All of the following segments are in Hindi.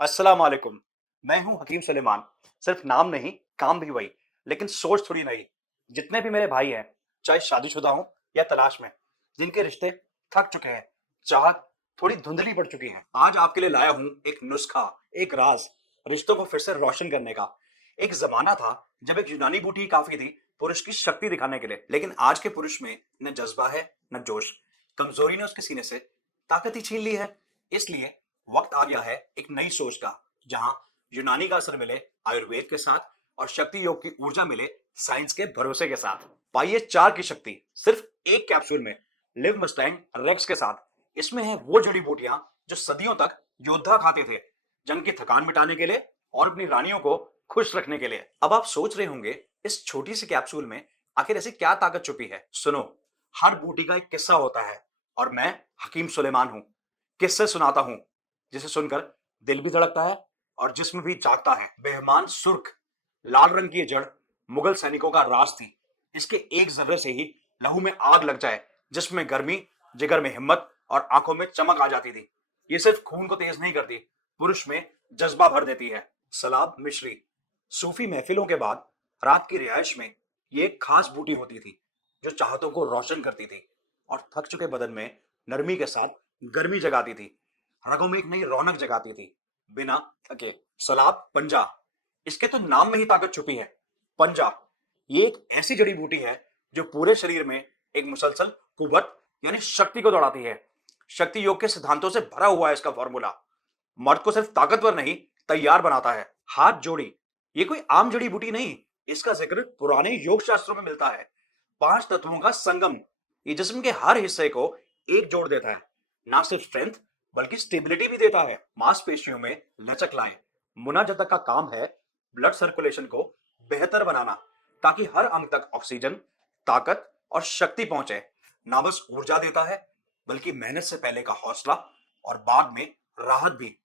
अस्सलाम वालेकुम। मैं हूं हकीम सुलेमान। सिर्फ नाम नहीं, काम भी वही। लेकिन सोच थोड़ी नई। जितने भी मेरे भाई हैं, चाहे शादीशुदा हों या तलाश में, जिनके रिश्ते थक चुके हैं, चाहत थोड़ी धुंधली पड़ चुकी है, आज आपके लिए लाया हूं एक नुस्खा, एक राज, रिश्तों को फिर से रोशन करने का। एक जमाना था जब एक यूनानी बूटी ही काफी थी पुरुष की शक्ति दिखाने के लिए, लेकिन आज के पुरुष में न जज्बा है, न जोश। कमजोरी ने उसके सीने से ताकत ही छीन ली है। इसलिए वक्त आ गया है एक नई सोच का, जहां यूनानी का असर मिले आयुर्वेद के साथ और शक्ति योग की ऊर्जा मिले साइंस के भरोसे के साथ। पाइए 4 की शक्ति सिर्फ एक कैप्सूल में, लिव मस्टैंग रेक्स के साथ। इसमें है वो जड़ी बूटियां जो सदियों तक योद्धा खाते थे, जंग की थकान मिटाने के लिए और अपनी रानियों को खुश रखने के लिए। अब आप सोच रहे होंगे, इस छोटी सी कैप्सूल में आखिर ऐसी क्या ताकत छुपी है? सुनो, हर बूटी का एक किस्सा होता है और मैं हकीम सुलेमान हूं, किस्से सुनाता हूं जिसे सुनकर दिल भी धड़कता है और जिस्म भी जागता है। बेहमान सुर्ख लाल रंग की ये जड़ मुगल सैनिकों का राज थी। इसके एक जर्रे से ही लहू में आग लग जाए, जिसमें गर्मी, जिगर में हिम्मत और आंखों में चमक आ जाती थी। ये सिर्फ खून को तेज नहीं करती, पुरुष में जज्बा भर देती है। सलाब मिश्री सूफी महफिलों के बाद रात की रिहाइश में ये एक खास बूटी होती थी जो चाहतों को रोशन करती थी और थक चुके बदन में नरमी के साथ गर्मी जगाती थी, रगों में एक नई रौनक जगाती थी बिना थके। सलाब पंजा, इसके तो नाम में ही ताकत छुपी है। पंजा ये एक ऐसी जड़ी बूटी है जो पूरे शरीर में एक मुसलसल कुव्वत यानी शक्ति को दौड़ाती है। शक्ति योग के सिद्धांतों से भरा हुआ है इसका फॉर्मूला। मर्द को सिर्फ ताकतवर नहीं, तैयार बनाता है। हाथ जोड़ी, ये कोई आम जड़ी बूटी नहीं, इसका जिक्र पुराने योग शास्त्रों में मिलता है। 5 तत्वों का संगम, ये जिस्म के हर हिस्से को एक जोड़ देता है। ना सिर्फ स्ट्रेंथ बल्कि स्टेबिलिटी भी देता है। मांसपेशियों में लचक लाए। मुनाजतक का काम है ब्लड सर्कुलेशन को बेहतर बनाना, ताकि हर अंग तक ऑक्सीजन, ताकत और शक्ति पहुंचे। ना बस ऊर्जा देता है, बल्कि मेहनत से पहले का हौसला और बाद में राहत भी।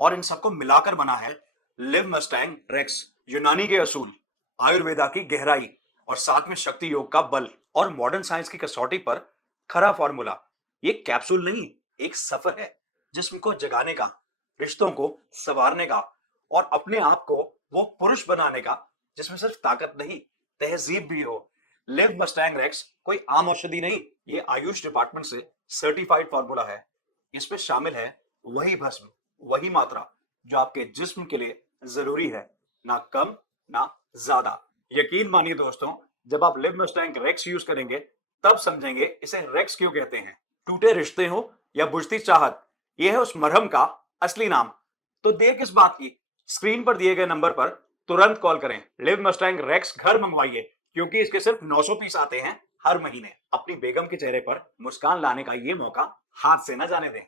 और इन सबको मिलाकर बना है लिव मस्टैंग रेक्स। यूनानी के असूल, आयुर्वेदा की गहराई और साथ में शक्ति योग का बल और मॉडर्न साइंस की कसौटी पर खरा फॉर्मूला। ये कैप्सूल नहीं, एक सफर है जिस्म को जगाने का, रिश्तों को संवारने का और अपने आप को वो पुरुष बनाने का जिसमें सिर्फ ताकत नहीं, तहजीब भी हो। लिव मस्टैंग रेक्स कोई आम औषधि नहीं, ये आयुष डिपार्टमेंट से सर्टिफाइड फॉर्मूला है। इसमें शामिल है वही भस्म, वही मात्रा जो आपके जिस्म के लिए जरूरी है, ना कम ना ज्यादा। यकीन मानिए दोस्तों, जब आप लिव मस्टैंग रेक्स यूज करेंगे तब समझेंगे इसे रेक्स क्यों कहते हैं। टूटे रिश्ते हो या बुझती चाहत, यह है उस मरहम का असली नाम। तो देर किस बात की, स्क्रीन पर दिए गए नंबर पर तुरंत कॉल करें। लिव मस्टैंग रेक्स घर मंगवाइए, क्योंकि इसके सिर्फ 900 पीस आते हैं हर महीने। अपनी बेगम के चेहरे पर मुस्कान लाने का ये मौका हाथ से न जाने दें।